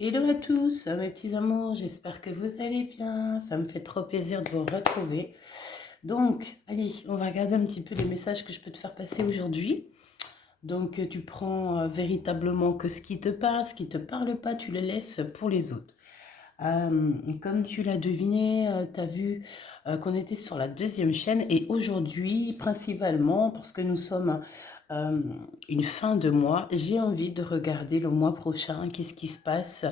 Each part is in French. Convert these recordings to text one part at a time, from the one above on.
Hello à tous, mes petits amours, j'espère que vous allez bien. Ça me fait trop plaisir de vous retrouver. Donc, allez, on va regarder un petit peu les messages que je peux te faire passer aujourd'hui. Donc, tu prends véritablement que ce qui te parle pas, tu le laisses pour les autres. Comme tu l'as deviné, tu as vu qu'on était sur la deuxième chaîne et aujourd'hui, principalement parce que nous sommes euh, une fin de mois, j'ai envie de regarder le mois prochain, qu'est-ce qui se passe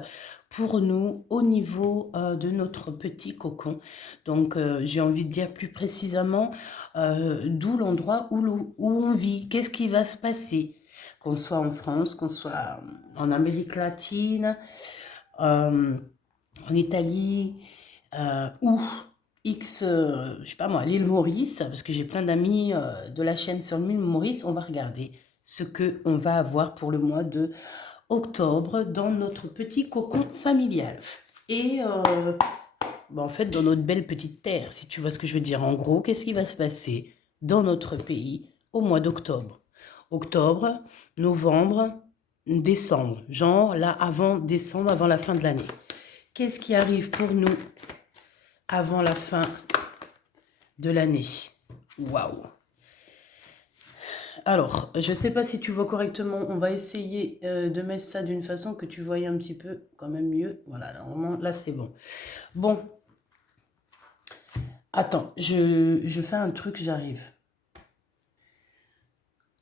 pour nous au niveau de notre petit cocon. Donc, j'ai envie de dire plus précisément d'où l'endroit où on vit, qu'est-ce qui va se passer, qu'on soit en France, qu'on soit en Amérique latine. euh, en Italie ou X, je sais pas moi, l'île Maurice, parce que j'ai plein d'amis de la chaîne sur l'île Maurice, on va regarder ce que on va avoir pour le mois de octobre dans notre petit cocon familial. Et en fait, dans notre belle petite terre, si tu vois ce que je veux dire. En gros, qu'est-ce qui va se passer dans notre pays au mois d'octobre? Octobre, novembre, décembre. Genre là, avant décembre, avant la fin de l'année. Qu'est-ce qui arrive pour nous avant la fin de l'année? Waouh! Alors, je ne sais pas si tu vois correctement. On va essayer de mettre ça d'une façon que tu voyais un petit peu quand même mieux. Voilà, normalement, là, c'est bon. Bon, attends, je fais un truc, j'arrive.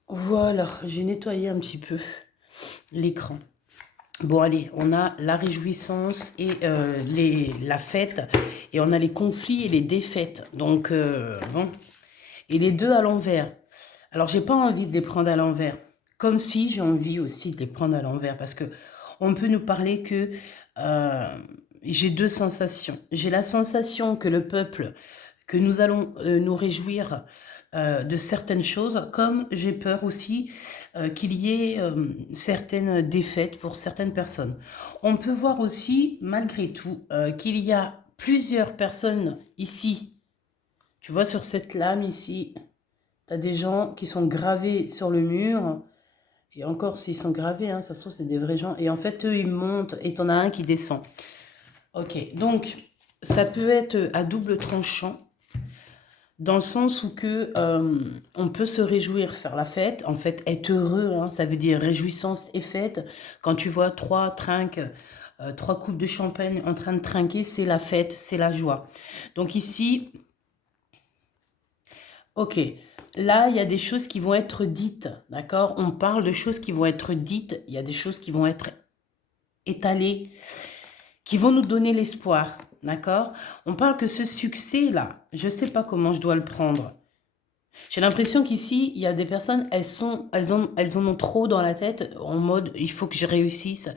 Voilà, j'ai nettoyé un petit peu l'écran. Bon, allez, on a la réjouissance et la fête, et on a les conflits et les défaites. Donc, bon, et les deux à l'envers. Alors, j'ai pas envie de les prendre à l'envers. Comme si j'ai envie aussi de les prendre à l'envers. Parce que on peut nous parler que euh, j'ai deux sensations. J'ai la sensation que le peuple, que nous allons nous réjouir de certaines choses, comme j'ai peur aussi qu'il y ait certaines défaites pour certaines personnes. On peut voir aussi, malgré tout, qu'il y a plusieurs personnes ici. Tu vois, sur cette lame ici, tu as des gens qui sont gravés sur le mur. Et encore, s'ils sont gravés, hein, ça se trouve, c'est des vrais gens. Et en fait, eux, ils montent et t'en as un qui descend. Ok, donc, ça peut être à double tranchant, dans le sens où que on peut se réjouir, faire la fête. En fait, être heureux, hein, ça veut dire réjouissance et fête. Quand tu vois trois trinques, trois coupes de champagne en train de trinquer, c'est la fête, c'est la joie. Donc ici, ok, là, il y a des choses qui vont être dites, d'accord? On parle de choses qui vont être dites, il y a des choses qui vont être étalées, qui vont nous donner l'espoir, d'accord? On parle que ce succès-là, je ne sais pas comment je dois le prendre. J'ai l'impression qu'ici, il y a des personnes, elles en ont trop dans la tête, en mode, il faut que je réussisse,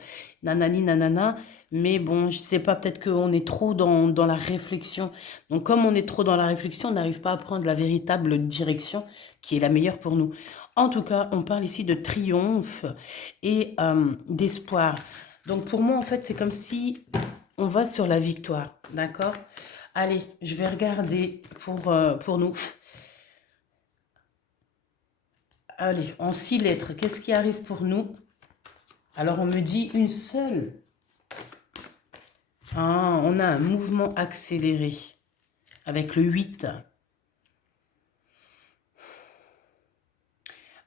nanani, nanana. Mais bon, je sais pas, peut-être qu'on est trop dans la réflexion. Donc, comme on est trop dans la réflexion, on n'arrive pas à prendre la véritable direction qui est la meilleure pour nous. En tout cas, on parle ici de triomphe et d'espoir. Donc, pour moi, en fait, c'est comme si on va sur la victoire, d'accord? Allez, je vais regarder pour nous. Allez, en 6 lettres, qu'est-ce qui arrive pour nous? Alors, on me dit une seule. Ah, on a un mouvement accéléré avec le 8.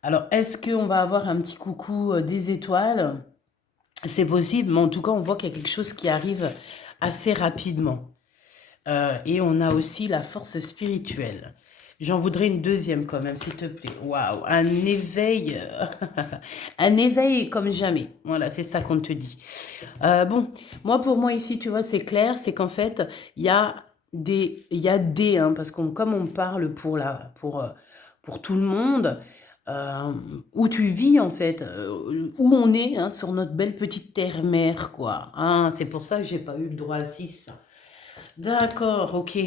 Alors, est-ce qu'on va avoir un petit coucou des étoiles? C'est possible, mais en tout cas, on voit qu'il y a quelque chose qui arrive assez rapidement. Et on a aussi la force spirituelle. J'en voudrais une deuxième quand même, s'il te plaît. Waouh, un éveil, un éveil comme jamais. Voilà, c'est ça qu'on te dit. Bon, moi pour moi ici, tu vois, c'est clair, c'est qu'en fait, il y a des, hein, parce qu'on comme on parle pour tout le monde, euh, où tu vis en fait, où on est, hein, sur notre belle petite terre-mère, quoi. Hein, c'est pour ça que j'ai pas eu le droit à 6. D'accord, ok.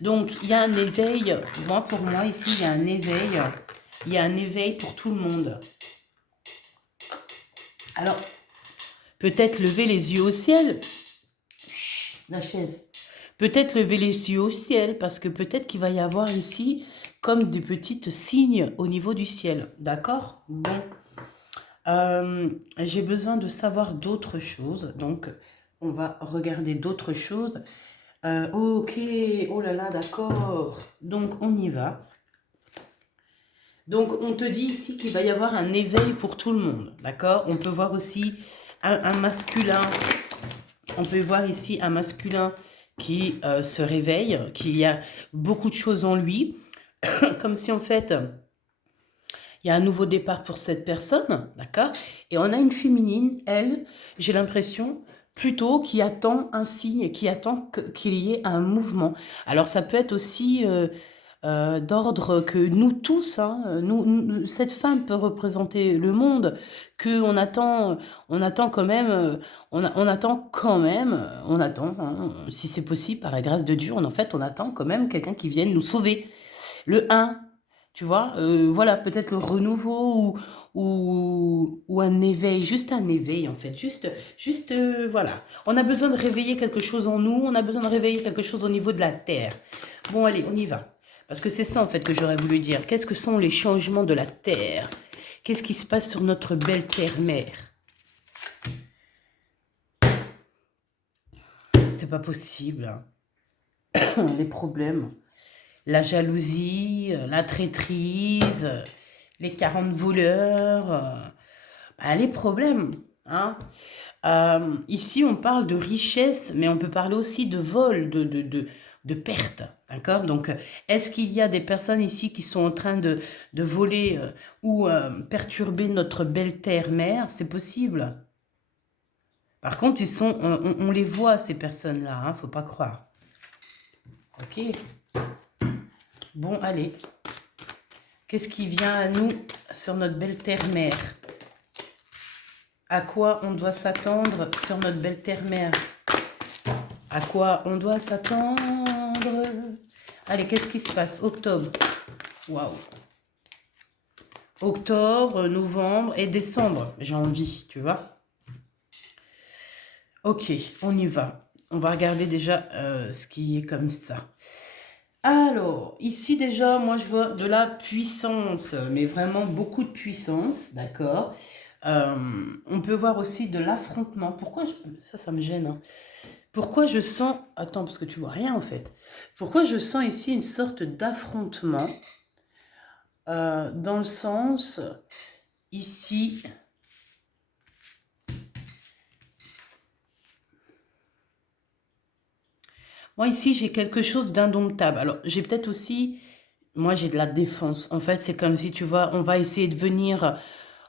Donc, il y a un éveil. Moi, pour moi, ici, il y a un éveil. Il y a un éveil pour tout le monde. Alors, peut-être lever les yeux au ciel. Chut, la chaise. Peut-être lever les yeux au ciel, parce que peut-être qu'il va y avoir ici comme des petites signes au niveau du ciel. D'accord? Bon. J'ai besoin de savoir d'autres choses. Donc, on va regarder d'autres choses. Ok, oh là là, d'accord. Donc, on y va. Donc, on te dit ici qu'il va y avoir un éveil pour tout le monde. D'accord? On peut voir aussi un masculin. On peut voir ici un masculin qui se réveille, qu'il y a beaucoup de choses en lui. Comme si, en fait, il y a un nouveau départ pour cette personne. D'accord? Et on a une féminine, elle, j'ai l'impression, plutôt qui attend un signe, qui attend qu'il y ait un mouvement. Alors, ça peut être aussi d'ordre que nous tous, hein, cette femme peut représenter le monde, que on attend quand même, on attend quand même, on attend, hein, si c'est possible, par la grâce de Dieu, en fait, on attend quand même quelqu'un qui vienne nous sauver. Le un, tu vois, voilà, peut-être le renouveau ou un éveil, juste un éveil en fait, juste voilà. On a besoin de réveiller quelque chose en nous, on a besoin de réveiller quelque chose au niveau de la terre. Bon, allez, on y va. Parce que c'est ça, en fait, que j'aurais voulu dire. Qu'est-ce que sont les changements de la Terre? Qu'est-ce qui se passe sur notre belle Terre-mère? C'est pas possible. Les problèmes. La jalousie, la traîtrise, les 40 voleurs, les problèmes. Hein? Ici, on parle de richesse, mais on peut parler aussi de vol, de perte. D'accord? Donc, est-ce qu'il y a des personnes ici qui sont en train de voler ou perturber notre belle terre-mère? C'est possible. Par contre, on les voit, ces personnes-là. Hein, faut pas croire. Ok? Bon, allez. Qu'est-ce qui vient à nous sur notre belle terre-mère? À quoi on doit s'attendre sur notre belle terre-mère? À quoi on doit s'attendre? Allez, qu'est-ce qui se passe? Octobre. Waouh. Octobre, novembre et décembre. J'ai envie, tu vois. Ok, on y va. On va regarder déjà ce qui est comme ça. Alors, ici déjà, moi je vois de la puissance, mais vraiment beaucoup de puissance, d'accord. On peut voir aussi de l'affrontement. Pourquoi ça me gêne, hein. Pourquoi je sens... Attends, parce que tu vois rien en fait. Pourquoi je sens ici une sorte d'affrontement dans le sens, ici... Moi ici, j'ai quelque chose d'indomptable. Alors, j'ai peut-être aussi... Moi, j'ai de la défense. En fait, c'est comme si, tu vois, on va essayer de venir...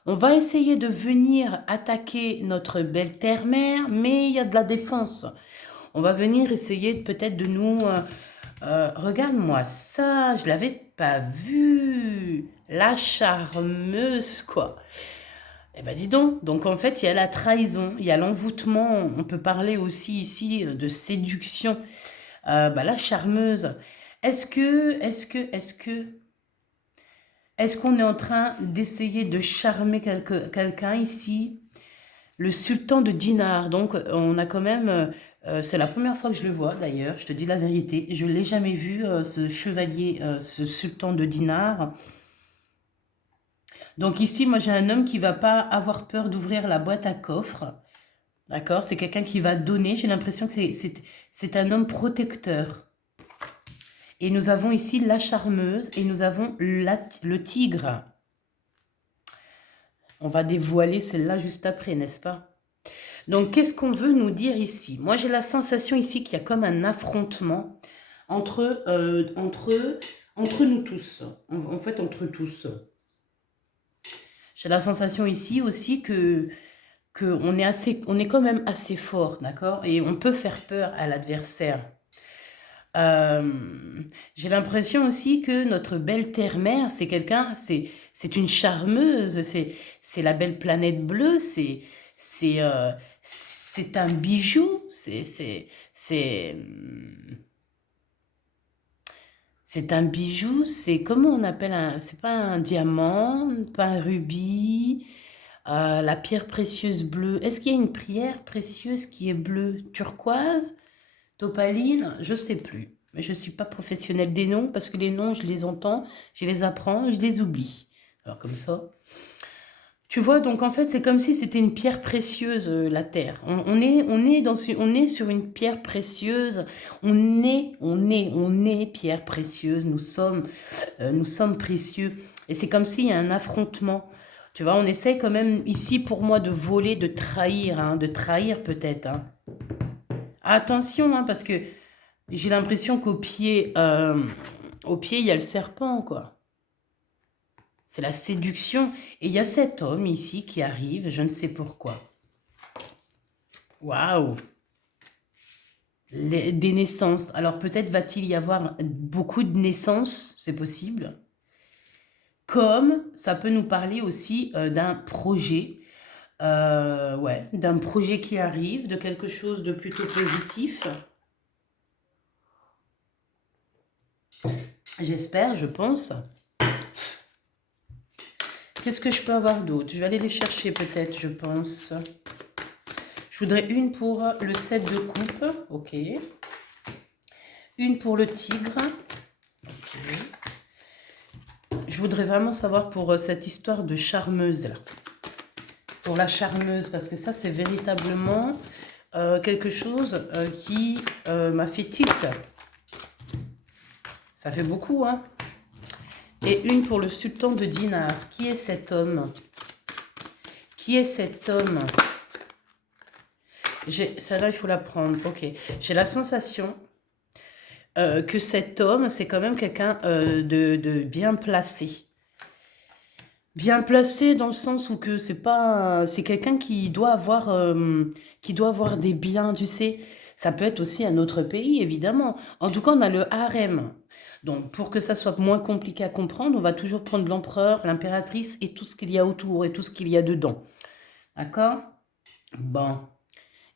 On va essayer de venir attaquer notre belle terre-mère, mais il y a de la défense. On va venir essayer peut-être de nous... regarde-moi ça, je l'avais pas vu. La charmeuse, quoi. Eh ben dis donc. Donc en fait, il y a la trahison, il y a l'envoûtement. On peut parler aussi ici de séduction. La charmeuse. Est-ce qu'on est en train d'essayer de charmer quelqu'un ici? Le sultan de Dinar. Donc, on a quand même... c'est la première fois que je le vois, d'ailleurs. Je te dis la vérité. Je ne l'ai jamais vu, ce chevalier, ce sultan de Dinar. Donc ici, moi, j'ai un homme qui ne va pas avoir peur d'ouvrir la boîte à coffre. D'accord? C'est quelqu'un qui va donner. J'ai l'impression que c'est un homme protecteur. Et nous avons ici la charmeuse et nous avons le tigre. On va dévoiler celle-là juste après, n'est-ce pas? Donc, qu'est-ce qu'on veut nous dire ici? Moi, j'ai la sensation ici qu'il y a comme un affrontement entre nous tous. En fait, entre tous. J'ai la sensation ici aussi que on est quand même assez fort, d'accord? Et on peut faire peur à l'adversaire. J'ai l'impression aussi que notre belle terre-mère, c'est quelqu'un, c'est une charmeuse, c'est la belle planète bleue, c'est un bijou, c'est un bijou, c'est comment on appelle c'est pas un diamant, pas un rubis, la pierre précieuse bleue. Est-ce qu'il y a une pierre précieuse qui est bleue turquoise? Topaline, je sais plus. Mais je ne suis pas professionnelle des noms parce que les noms, je les entends, je les apprends, je les oublie. Alors comme ça. Tu vois, donc en fait, c'est comme si c'était une pierre précieuse, la terre. On est sur une pierre précieuse. On est pierre précieuse. Nous sommes précieux. Et c'est comme s'il y a un affrontement. Tu vois, on essaye quand même ici pour moi de voler, de trahir peut-être, hein. Attention, hein, parce que j'ai l'impression au pied, il y a le serpent, quoi. C'est la séduction. Et il y a cet homme ici qui arrive, je ne sais pourquoi. Waouh! Des naissances. Alors peut-être va-t-il y avoir beaucoup de naissances, c'est possible. Comme ça peut nous parler aussi d'un projet. Ouais, d'un projet qui arrive, de quelque chose de plutôt positif. J'espère, je pense. Qu'est-ce que je peux avoir d'autre? Je vais aller les chercher peut-être, je pense. Je voudrais une pour le 7 de coupe. Ok. Une pour le tigre. Ok. Je voudrais vraiment savoir pour cette histoire de charmeuse là. Pour la charmeuse, parce que ça c'est véritablement quelque chose qui m'a fait tilt. Ça fait beaucoup, hein. Et une pour le sultan de Dinar. Qui est cet homme? Qui est cet homme? Celle-là, il faut la prendre. Ok. J'ai la sensation que cet homme, c'est quand même quelqu'un de bien placé. Bien placé dans le sens où que c'est quelqu'un qui doit avoir des biens, tu sais. Ça peut être aussi un autre pays, évidemment. En tout cas, on a le harem. Donc, pour que ça soit moins compliqué à comprendre, on va toujours prendre l'empereur, l'impératrice et tout ce qu'il y a autour et tout ce qu'il y a dedans. D'accord? Bon.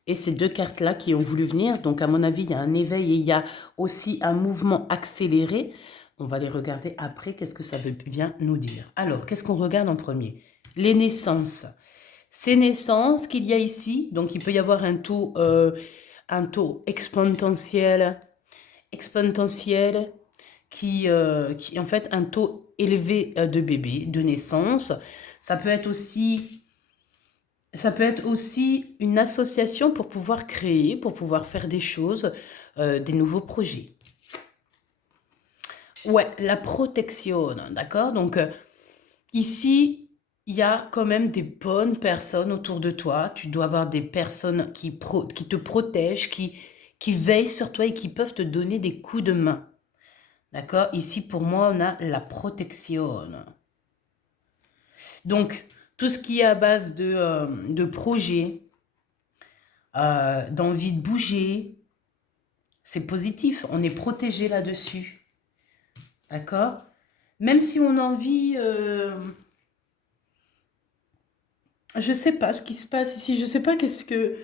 Et ces deux cartes-là qui ont voulu venir, donc à mon avis, il y a un éveil et il y a aussi un mouvement accéléré. On va les regarder après, qu'est-ce que ça vient nous dire. Alors, qu'est-ce qu'on regarde en premier? Les naissances. Ces naissances qu'il y a ici, donc il peut y avoir un taux exponentiel, qui en fait un taux élevé de bébés, de naissance. Ça peut être aussi une association pour pouvoir créer, pour pouvoir faire des choses, des nouveaux projets. Ouais, la protection, d'accord? Donc ici, il y a quand même des bonnes personnes autour de toi. Tu dois avoir des personnes qui te protègent, qui veillent sur toi et qui peuvent te donner des coups de main. D'accord? Ici, pour moi, on a la protection. Donc, tout ce qui est à base de projets, d'envie de bouger, c'est positif. On est protégé là-dessus. D'accord? Même si on a envie... je sais pas ce qui se passe ici. Je sais pas qu'est-ce que...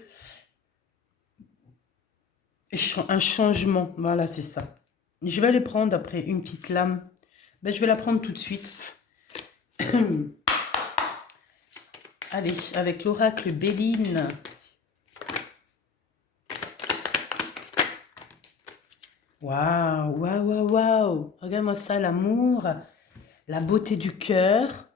Un changement. Voilà, c'est ça. Je vais aller prendre après une petite lame. Ben, je vais la prendre tout de suite. Allez, avec l'oracle Béline. Waouh, waouh, waouh, waouh. Regarde-moi ça, l'amour, la beauté du cœur.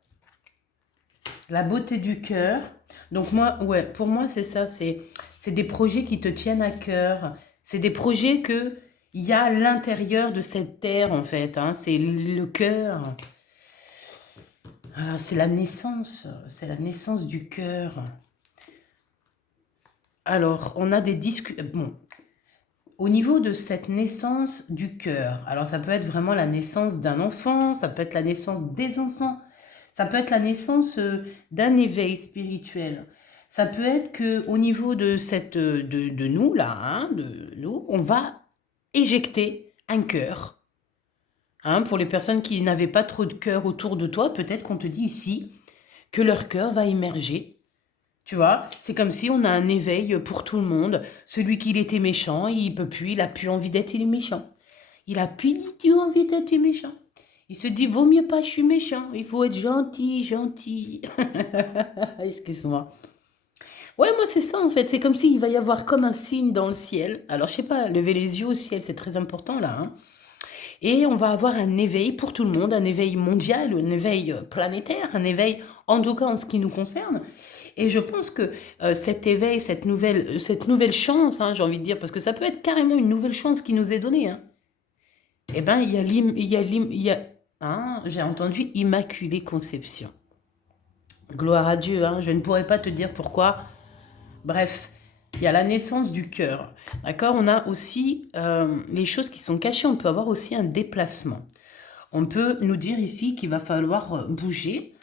La beauté du cœur. Donc moi, ouais, pour moi, c'est ça. C'est des projets qui te tiennent à cœur. C'est des projets que il y a à l'intérieur de cette terre, en fait, hein. C'est le cœur. Ah, c'est la naissance. C'est la naissance du cœur. Alors, on a des discussions. Bon, au niveau de cette naissance du cœur, alors ça peut être vraiment la naissance d'un enfant, ça peut être la naissance des enfants, ça peut être la naissance d'un éveil spirituel. Ça peut être que au niveau de de nous là, hein, de nous, on va éjecter un cœur. Hein, pour les personnes qui n'avaient pas trop de cœur autour de toi, peut-être qu'on te dit ici que leur cœur va émerger. Tu vois, c'est comme si on a un éveil pour tout le monde. Celui qui était méchant, il peut plus, il a plus envie d'être méchant. Il a plus du tout envie d'être méchant. Il se dit, vaut mieux pas, je suis méchant. Il faut être gentil, gentil. Excuse-moi. Ouais, moi c'est ça en fait. C'est comme s'il va y avoir comme un signe dans le ciel. Alors je sais pas, lever les yeux au ciel, c'est très important là, hein. Et on va avoir un éveil pour tout le monde, un éveil mondial, un éveil planétaire, un éveil en tout cas en ce qui nous concerne. Et je pense que cet éveil, cette nouvelle chance, hein, j'ai envie de dire, parce que ça peut être carrément une nouvelle chance qui nous est donnée, hein. Eh bien, hein, j'ai entendu Immaculée Conception. Gloire à Dieu, hein, je ne pourrais pas te dire pourquoi. Bref, il y a la naissance du cœur. D'accord? On a aussi les choses qui sont cachées. On peut avoir aussi un déplacement. On peut nous dire ici qu'il va falloir bouger.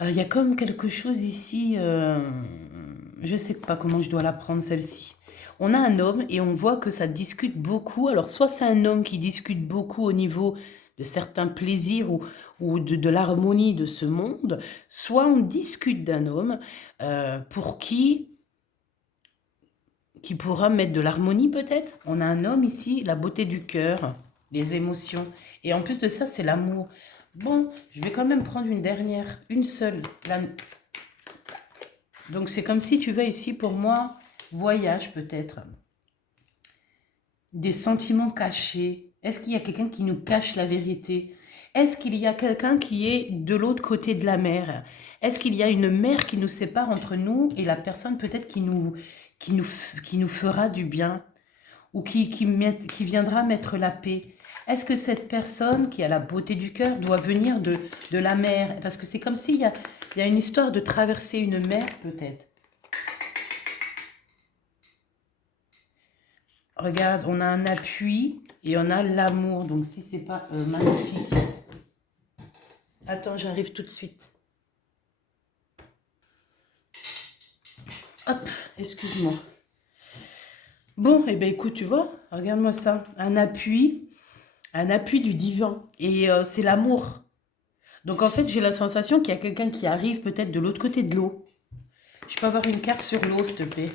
Il y a comme quelque chose ici, je ne sais pas comment je dois la prendre celle-ci. On a un homme et on voit que ça discute beaucoup. Alors soit c'est un homme qui discute beaucoup au niveau de certains plaisirs ou de l'harmonie de ce monde, soit on discute d'un homme pour qui pourra mettre de l'harmonie peut-être. On a un homme ici, la beauté du cœur, les émotions. Et en plus de ça, c'est l'amour. Bon, je vais quand même prendre une dernière, une seule. Donc c'est comme si tu vas ici pour moi, voyage peut-être. Des sentiments cachés. Est-ce qu'il y a quelqu'un qui nous cache la vérité? Est-ce qu'il y a quelqu'un qui est de l'autre côté de la mer? Est-ce qu'il y a une mer qui nous sépare entre nous et la personne peut-être qui nous fera du bien? Ou qui viendra mettre la paix? Est-ce que cette personne qui a la beauté du cœur doit venir de la mer? Parce que c'est comme s'il y a une histoire de traverser une mer, peut-être. Regarde, on a un appui et on a l'amour. Donc, si c'est pas magnifique. Attends, j'arrive tout de suite. Hop, excuse-moi. Bon, eh bien, écoute, tu vois, regarde-moi ça. Un appui du divin. Et c'est l'amour. Donc, en fait, j'ai la sensation qu'il y a quelqu'un qui arrive peut-être de l'autre côté de l'eau. Je peux avoir une carte sur l'eau, s'il te plaît?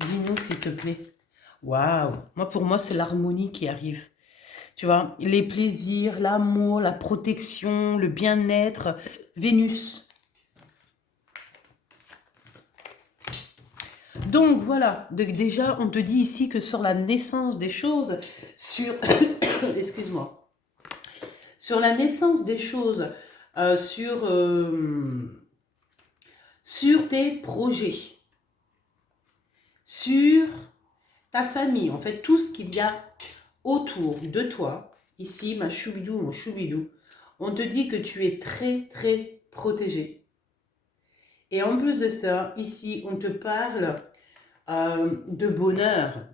Dis-nous, s'il te plaît. Waouh! Pour moi, c'est l'harmonie qui arrive. Tu vois, les plaisirs, l'amour, la protection, le bien-être. Vénus. Donc, voilà. Déjà, on te dit ici que sur la naissance des choses, excuse-moi. Sur la naissance des choses, sur tes projets, sur ta famille, en fait, tout ce qu'il y a autour de toi, ici, ma choubidou, mon choubidou, on te dit que tu es très, très protégé. Et en plus de ça, ici, on te parle de bonheur,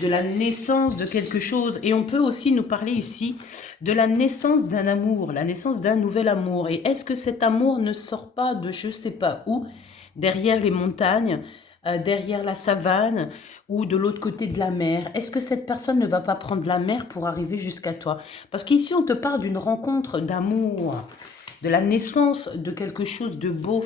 de la naissance de quelque chose. Et on peut aussi nous parler ici de la naissance d'un amour, la naissance d'un nouvel amour. Et est-ce que cet amour ne sort pas de je ne sais pas où, derrière les montagnes, derrière la savane ou de l'autre côté de la mer? Est-ce que cette personne ne va pas prendre la mer pour arriver jusqu'à toi? Parce qu'ici, on te parle d'une rencontre d'amour, de la naissance de quelque chose de beau.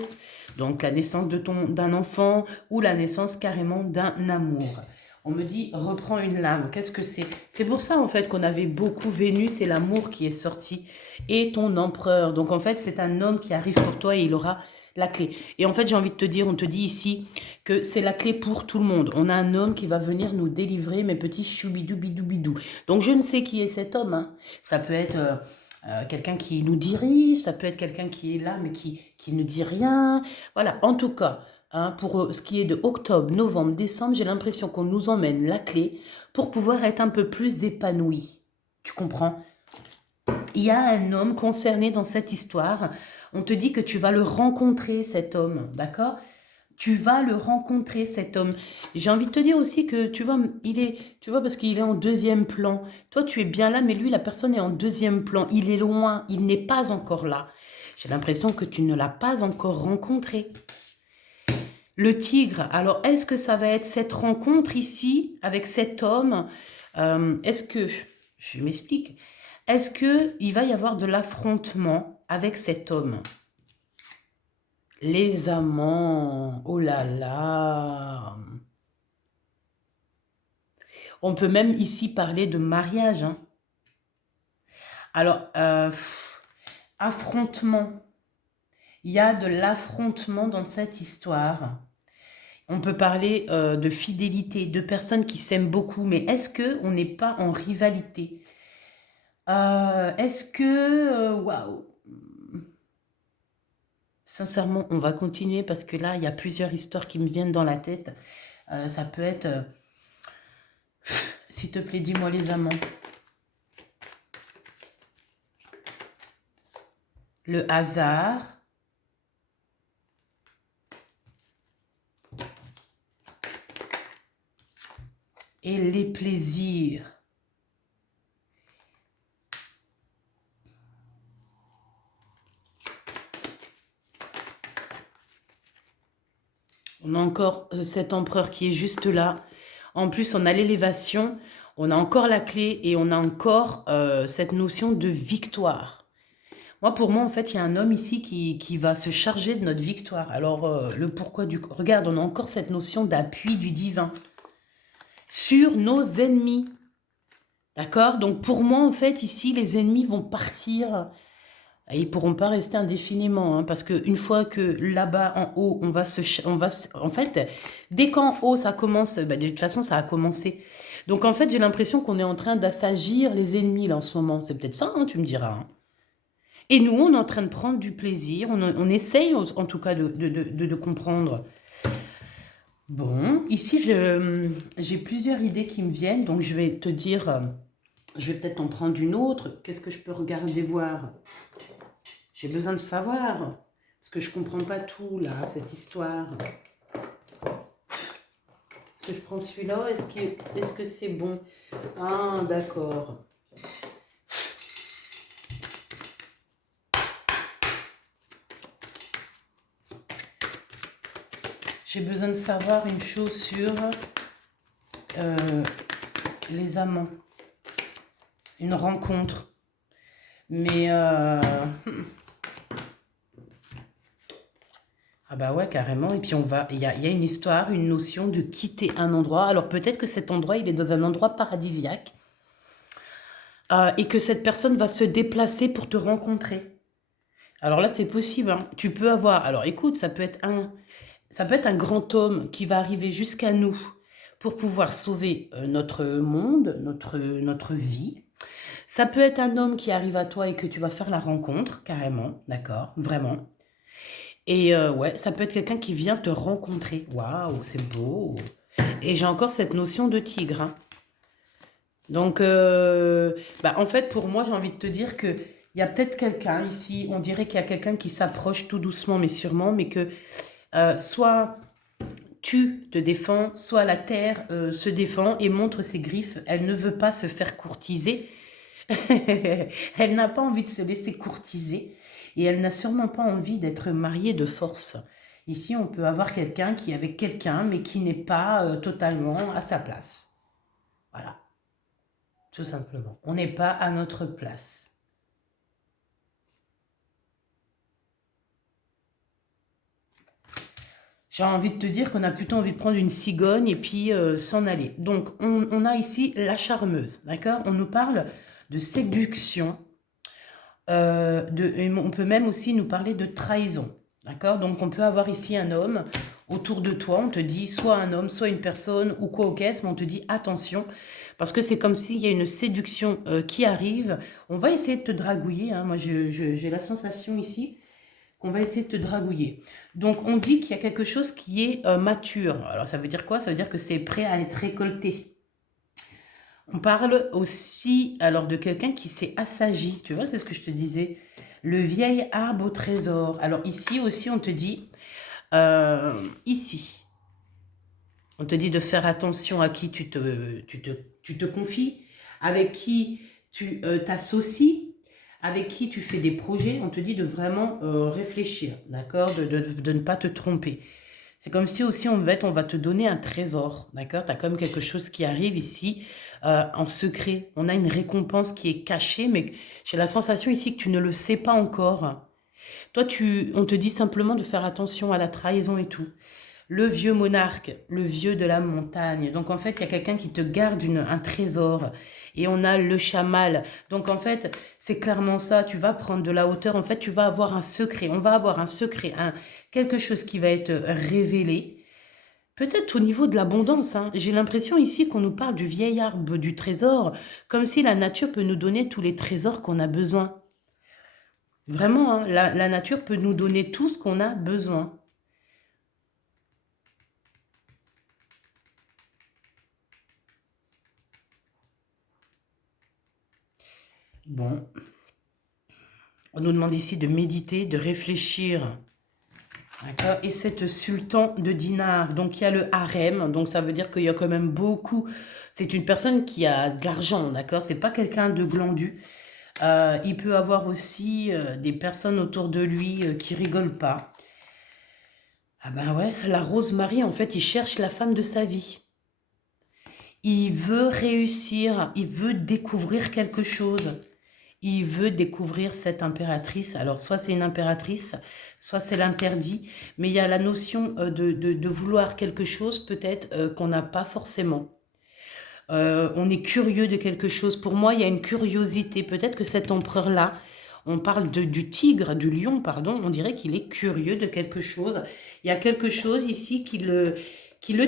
Donc, la naissance d'un enfant ou la naissance carrément d'un amour. On me dit, reprends une lame. Qu'est-ce que c'est? C'est pour ça, en fait, qu'on avait beaucoup Vénus et l'amour qui est sorti. Et ton empereur. Donc, en fait, c'est un homme qui arrive pour toi et il aura la clé. Et en fait, j'ai envie de te dire, on te dit ici que c'est la clé pour tout le monde. On a un homme qui va venir nous délivrer, mes petits choubidou-bidou-bidou. Donc, je ne sais qui est cet homme. Hein. Ça peut être... quelqu'un qui nous dirige, ça peut être quelqu'un qui est là mais qui ne dit rien. Voilà, en tout cas, hein, pour ce qui est de octobre, novembre, décembre, j'ai l'impression qu'on nous emmène la clé pour pouvoir être un peu plus épanoui. Tu comprends? Il y a un homme concerné dans cette histoire. On te dit que tu vas le rencontrer, cet homme, d'accord? Tu vas le rencontrer, cet homme. J'ai envie de te dire aussi que, tu vois, parce qu'il est en deuxième plan. Toi, tu es bien là, mais lui, la personne est en deuxième plan. Il est loin, il n'est pas encore là. J'ai l'impression que tu ne l'as pas encore rencontré. Le tigre, alors est-ce que ça va être cette rencontre ici, avec cet homme? Est-ce que, je m'explique, est-ce qu'il va y avoir de l'affrontement avec cet homme? Les amants, oh là là. On peut même ici parler de mariage. Hein. Alors, affrontement. Il y a de l'affrontement dans cette histoire. On peut parler de fidélité, de personnes qui s'aiment beaucoup. Mais est-ce qu'on n'est pas en rivalité? Est-ce que... Waouh. Sincèrement, on va continuer parce que là, il y a plusieurs histoires qui me viennent dans la tête. Ça peut être... S'il te plaît, dis-moi les amants. Le hasard. Et les plaisirs. On a encore cet empereur qui est juste là. En plus, on a l'élévation, on a encore la clé et on a encore cette notion de victoire. Moi, pour moi, en fait, il y a un homme ici qui va se charger de notre victoire. Alors, le pourquoi du... Regarde, on a encore cette notion d'appui du divin sur nos ennemis. D'accord? Donc, pour moi, en fait, ici, les ennemis vont partir. Ils ne pourront pas rester indéfiniment, hein, parce qu'une fois que là-bas, en haut, en fait, dès qu'en haut, ça commence, bah, de toute façon, ça a commencé. Donc, en fait, j'ai l'impression qu'on est en train d'assagir les ennemis, là, en ce moment. C'est peut-être ça, hein, tu me diras. Hein. Et nous, on est en train de prendre du plaisir. On essaye, en tout cas, de comprendre. Bon, ici, j'ai plusieurs idées qui me viennent. Donc, je vais te dire, je vais peut-être en prendre une autre. Qu'est-ce que je peux regarder, voir? J'ai besoin de savoir. Parce que je ne comprends pas tout, là, cette histoire. Est-ce que je prends celui-là? Est-ce que c'est bon? Ah, d'accord. J'ai besoin de savoir une chose sur les amants. Une rencontre. Mais... ah bah ouais, carrément. Et puis il y a une histoire, une notion de quitter un endroit. Alors peut-être que cet endroit, il est dans un endroit paradisiaque. Et que cette personne va se déplacer pour te rencontrer. Alors là, c'est possible. Hein. Tu peux avoir... Alors écoute, ça peut être un grand homme qui va arriver jusqu'à nous pour pouvoir sauver notre monde, notre vie. Ça peut être un homme qui arrive à toi et que tu vas faire la rencontre, carrément, d'accord, vraiment. Et ouais, ça peut être quelqu'un qui vient te rencontrer. Waouh, c'est beau. Et j'ai encore cette notion de tigre. Hein. Donc, bah, en fait, pour moi, j'ai envie de te dire que il y a peut-être quelqu'un ici, on dirait qu'il y a quelqu'un qui s'approche tout doucement, mais sûrement, mais que soit tu te défends, soit la terre se défend et montre ses griffes. Elle ne veut pas se faire courtiser. Elle n'a pas envie de se laisser courtiser et elle n'a sûrement pas envie d'être mariée de force. Ici, on peut avoir quelqu'un qui est avec quelqu'un, mais qui n'est pas totalement à sa place. Voilà, tout simplement. On n'est pas à notre place. J'ai envie de te dire qu'on a plutôt envie de prendre une cigogne et puis s'en aller. Donc, on a ici la charmeuse, d'accord? On nous parle de séduction. Et on peut même aussi nous parler de trahison, d'accord? Donc, on peut avoir ici un homme autour de toi. On te dit soit un homme, soit une personne ou quoi au caisse, mais on te dit attention. Parce que c'est comme s'il y a une séduction qui arrive. On va essayer de te dragouiller. Hein. Moi, j'ai la sensation ici qu'on va essayer de te dragouiller. Donc, on dit qu'il y a quelque chose qui est mature. Alors, ça veut dire quoi? Ça veut dire que c'est prêt à être récolté. On parle aussi alors de quelqu'un qui s'est assagi. Tu vois, c'est ce que je te disais. Le vieil arbre au trésor. Alors, ici aussi, on te dit... ici, on te dit de faire attention à qui tu te confies, avec qui tu t'associes, avec qui tu fais des projets, on te dit de vraiment réfléchir, d'accord, de ne pas te tromper. C'est comme si aussi, en fait, on va te donner un trésor, d'accord. Tu as comme quelque chose qui arrive ici en secret. On a une récompense qui est cachée, mais j'ai la sensation ici que tu ne le sais pas encore. Toi, on te dit simplement de faire attention à la trahison et tout. Le vieux monarque, le vieux de la montagne. Donc, en fait, il y a quelqu'un qui te garde un trésor. Et on a le chamal. Donc, en fait, c'est clairement ça. Tu vas prendre de la hauteur. En fait, tu vas avoir un secret. On va avoir un secret, quelque chose qui va être révélé. Peut-être au niveau de l'abondance, hein. J'ai l'impression ici qu'on nous parle du vieil arbre du trésor, comme si la nature peut nous donner tous les trésors qu'on a besoin. Vraiment, hein, la nature peut nous donner tout ce qu'on a besoin. Bon, on nous demande ici de méditer, de réfléchir. D'accord. Et cette sultan de dinar, donc il y a le harem, donc ça veut dire qu'il y a quand même beaucoup. C'est une personne qui a de l'argent, d'accord? C'est pas quelqu'un de glandu. Il peut avoir aussi des personnes autour de lui qui rigolent pas. Ah ben ouais, la Rose Marie, en fait, il cherche la femme de sa vie. Il veut réussir, il veut découvrir quelque chose. Il veut découvrir cette impératrice. Alors, soit c'est une impératrice, soit c'est l'interdit. Mais il y a la notion de vouloir quelque chose, peut-être, qu'on n'a pas forcément. On est curieux de quelque chose. Pour moi, il y a une curiosité. Peut-être que cet empereur-là, on parle du tigre, du lion, pardon, on dirait qu'il est curieux de quelque chose. Il y a quelque chose ici qui le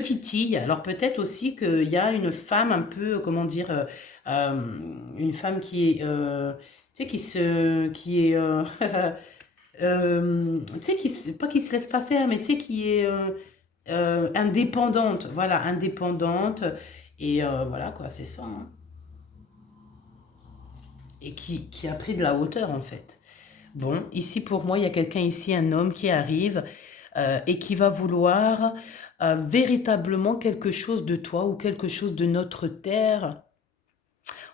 titille. Alors peut-être aussi qu'il y a une femme un peu, comment dire, une femme qui est, tu sais, qui est, tu sais, pas qui se laisse pas faire, mais tu sais, qui est indépendante. Voilà, indépendante. Et voilà, quoi, c'est ça, hein. Et qui a pris de la hauteur, en fait. Bon, ici, pour moi, il y a quelqu'un ici, un homme qui arrive et qui va vouloir véritablement quelque chose de toi ou quelque chose de notre terre.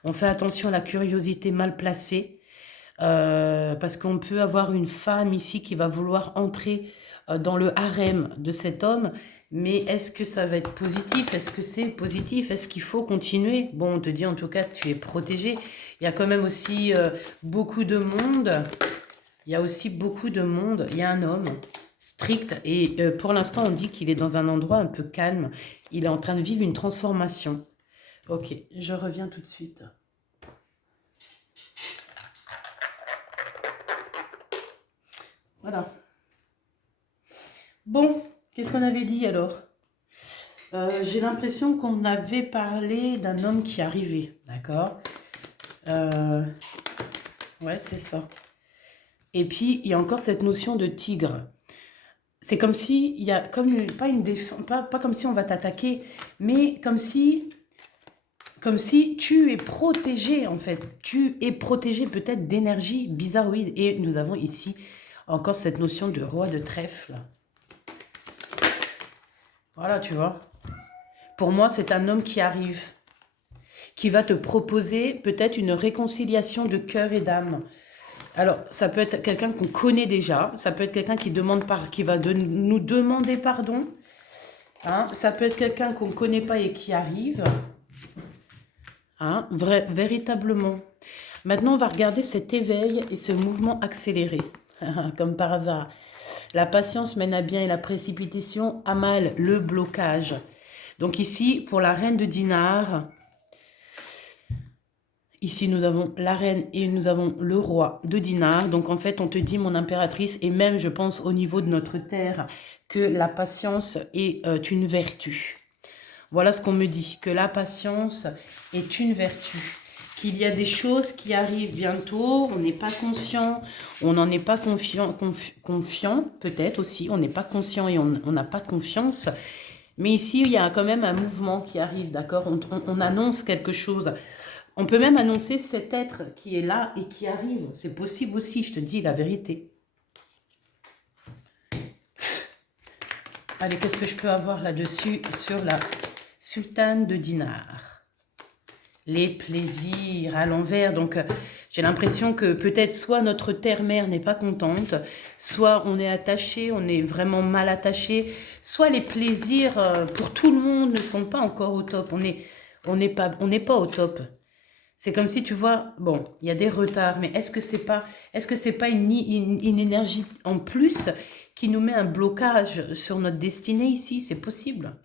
On fait attention à la curiosité mal placée parce qu'on peut avoir une femme ici qui va vouloir entrer dans le harem de cet homme. Mais est-ce que ça va être positif? Est-ce que c'est positif? Est-ce qu'il faut continuer? Bon, on te dit en tout cas que tu es protégé. Il y a quand même aussi beaucoup de monde. Il y a aussi beaucoup de monde. Il y a un homme strict et pour l'instant, on dit qu'il est dans un endroit un peu calme. Il est en train de vivre une transformation. Ok, je reviens tout de suite. Voilà. Bon, qu'est-ce qu'on avait dit alors? J'ai l'impression qu'on avait parlé d'un homme qui arrivait, d'accord? Ouais, c'est ça. Et puis, il y a encore cette notion de tigre. C'est comme si, il y a comme pas une défense, pas comme si on va t'attaquer, mais comme si tu es protégé, en fait. Tu es protégé peut-être d'énergie bizarroïde. Et nous avons ici encore cette notion de roi de trèfle. Voilà, tu vois. Pour moi, c'est un homme qui arrive, qui va te proposer peut-être une réconciliation de cœur et d'âme. Alors, ça peut être quelqu'un qu'on connaît déjà, ça peut être quelqu'un qui va nous demander pardon, hein. Ça peut être quelqu'un qu'on ne connaît pas et qui arrive, hein, véritablement. Maintenant, on va regarder cet éveil et ce mouvement accéléré, comme par hasard. La patience mène à bien et la précipitation à mal, le blocage. Donc ici, pour la reine de dinar, ici nous avons la reine et nous avons le roi de dinar. Donc en fait, on te dit, mon impératrice, et même je pense au niveau de notre terre, que la patience est une vertu. Voilà ce qu'on me dit, que la patience est une vertu. Qu'il y a des choses qui arrivent bientôt, on n'est pas conscient, on n'en est pas confiant peut-être aussi, on n'est pas conscient et on n'a pas confiance. Mais ici, il y a quand même un mouvement qui arrive, d'accord? On annonce quelque chose. On peut même annoncer cet être qui est là et qui arrive. C'est possible aussi, je te dis la vérité. Allez, qu'est-ce que je peux avoir là-dessus sur la sultane de dinar? Les plaisirs à l'envers. Donc, j'ai l'impression que peut-être soit notre terre-mère n'est pas contente, soit on est attaché, on est vraiment mal attaché, soit les plaisirs pour tout le monde ne sont pas encore au top. On n'est pas au top. C'est comme si tu vois, bon, il y a des retards, mais est-ce que c'est pas une énergie en plus qui nous met un blocage sur notre destinée ici? C'est possible.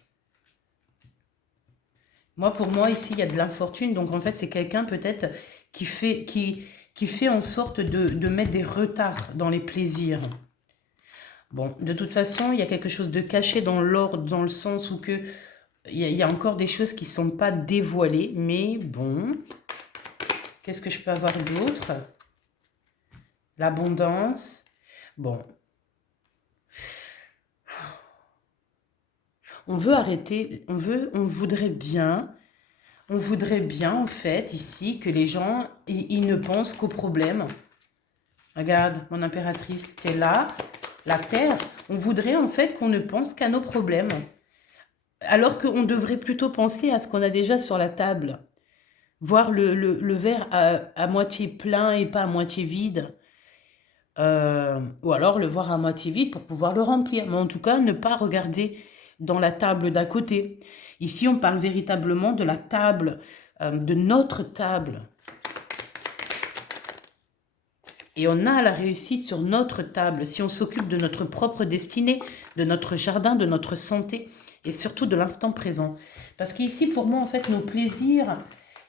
Moi, pour moi, ici, il y a de l'infortune. Donc, en fait, c'est quelqu'un peut-être qui fait en sorte de mettre des retards dans les plaisirs. Bon, de toute façon, il y a quelque chose de caché dans l'ordre, dans le sens où que il y a encore des choses qui ne sont pas dévoilées. Mais bon, qu'est-ce que je peux avoir d'autre? L'abondance. Bon, on veut arrêter, on voudrait bien en fait ici que les gens, ils ne pensent qu'aux problèmes. Regarde, mon impératrice, tu es là, la terre. On voudrait en fait qu'on ne pense qu'à nos problèmes. Alors qu'on devrait plutôt penser à ce qu'on a déjà sur la table. Voir le verre à moitié plein et pas à moitié vide. Ou alors le voir à moitié vide pour pouvoir le remplir. Mais en tout cas, ne pas regarder dans la table d'à côté. Ici, on parle véritablement de la table, de notre table. Et on a la réussite sur notre table si on s'occupe de notre propre destinée, de notre jardin, de notre santé et surtout de l'instant présent. Parce qu'ici, pour moi, en fait, nos plaisirs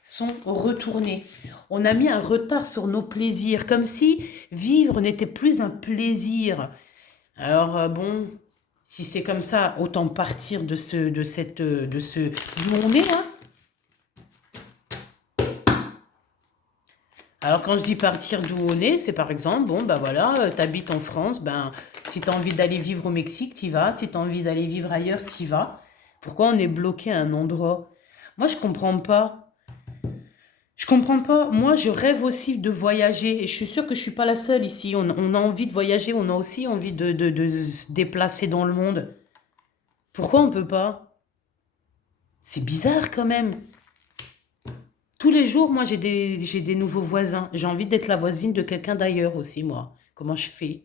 sont retournés. On a mis un retard sur nos plaisirs, comme si vivre n'était plus un plaisir. Alors, bon, si c'est comme ça, autant partir de ce d'où on est, hein. Alors quand je dis partir d'où on est, c'est par exemple, bon ben voilà, t'habites en France, ben si t'as envie d'aller vivre au Mexique, t'y vas. Si t'as envie d'aller vivre ailleurs, t'y vas. Pourquoi on est bloqué à un endroit? Moi je comprends pas. Je comprends pas. Moi je rêve aussi de voyager et je suis sûre que je suis pas la seule ici. On a envie de voyager, on a aussi envie de se déplacer dans le monde. Pourquoi on peut pas? C'est bizarre quand même. Tous les jours, moi, j'ai des nouveaux voisins. J'ai envie d'être la voisine de quelqu'un d'ailleurs aussi, moi. Comment je fais?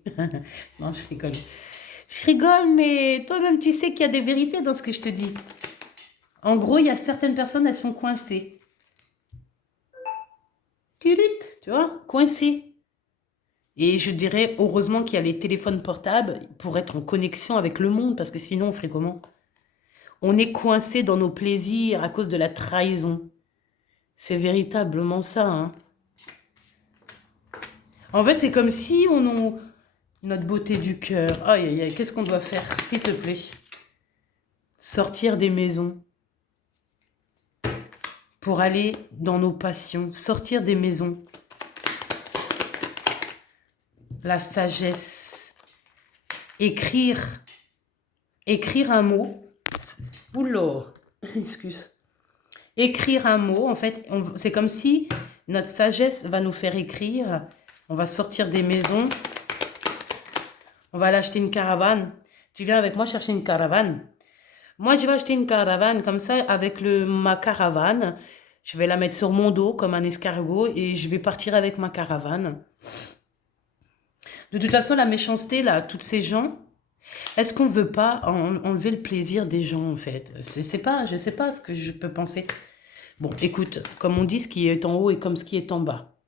Non, je rigole. Je rigole, mais toi-même, tu sais qu'il y a des vérités dans ce que je te dis. En gros, il y a certaines personnes, elles sont coincées. Tu vois, coincées. Et je dirais, heureusement qu'il y a les téléphones portables pour être en connexion avec le monde, parce que sinon, on ferait comment? On est coincé dans nos plaisirs à cause de la trahison. C'est véritablement ça, hein. En fait, c'est comme si notre beauté du cœur. Aïe, aïe, aïe, qu'est-ce qu'on doit faire, s'il te plaît? Sortir des maisons pour aller dans nos passions. Sortir des maisons. La sagesse. Écrire. Écrire un mot. Oula, excuse. Écrire un mot, en fait, c'est comme si notre sagesse va nous faire écrire. On va sortir des maisons. On va aller acheter une caravane. Tu viens avec moi chercher une caravane. Moi, je vais acheter une caravane comme ça, avec ma caravane. Je vais la mettre sur mon dos comme un escargot et je vais partir avec ma caravane. De toute façon, la méchanceté, là, tous ces gens, est-ce qu'on ne veut pas enlever le plaisir des gens, en fait? C'est pas, je ne sais pas ce que je peux penser. Bon, écoute, comme on dit, ce qui est en haut est comme ce qui est en bas.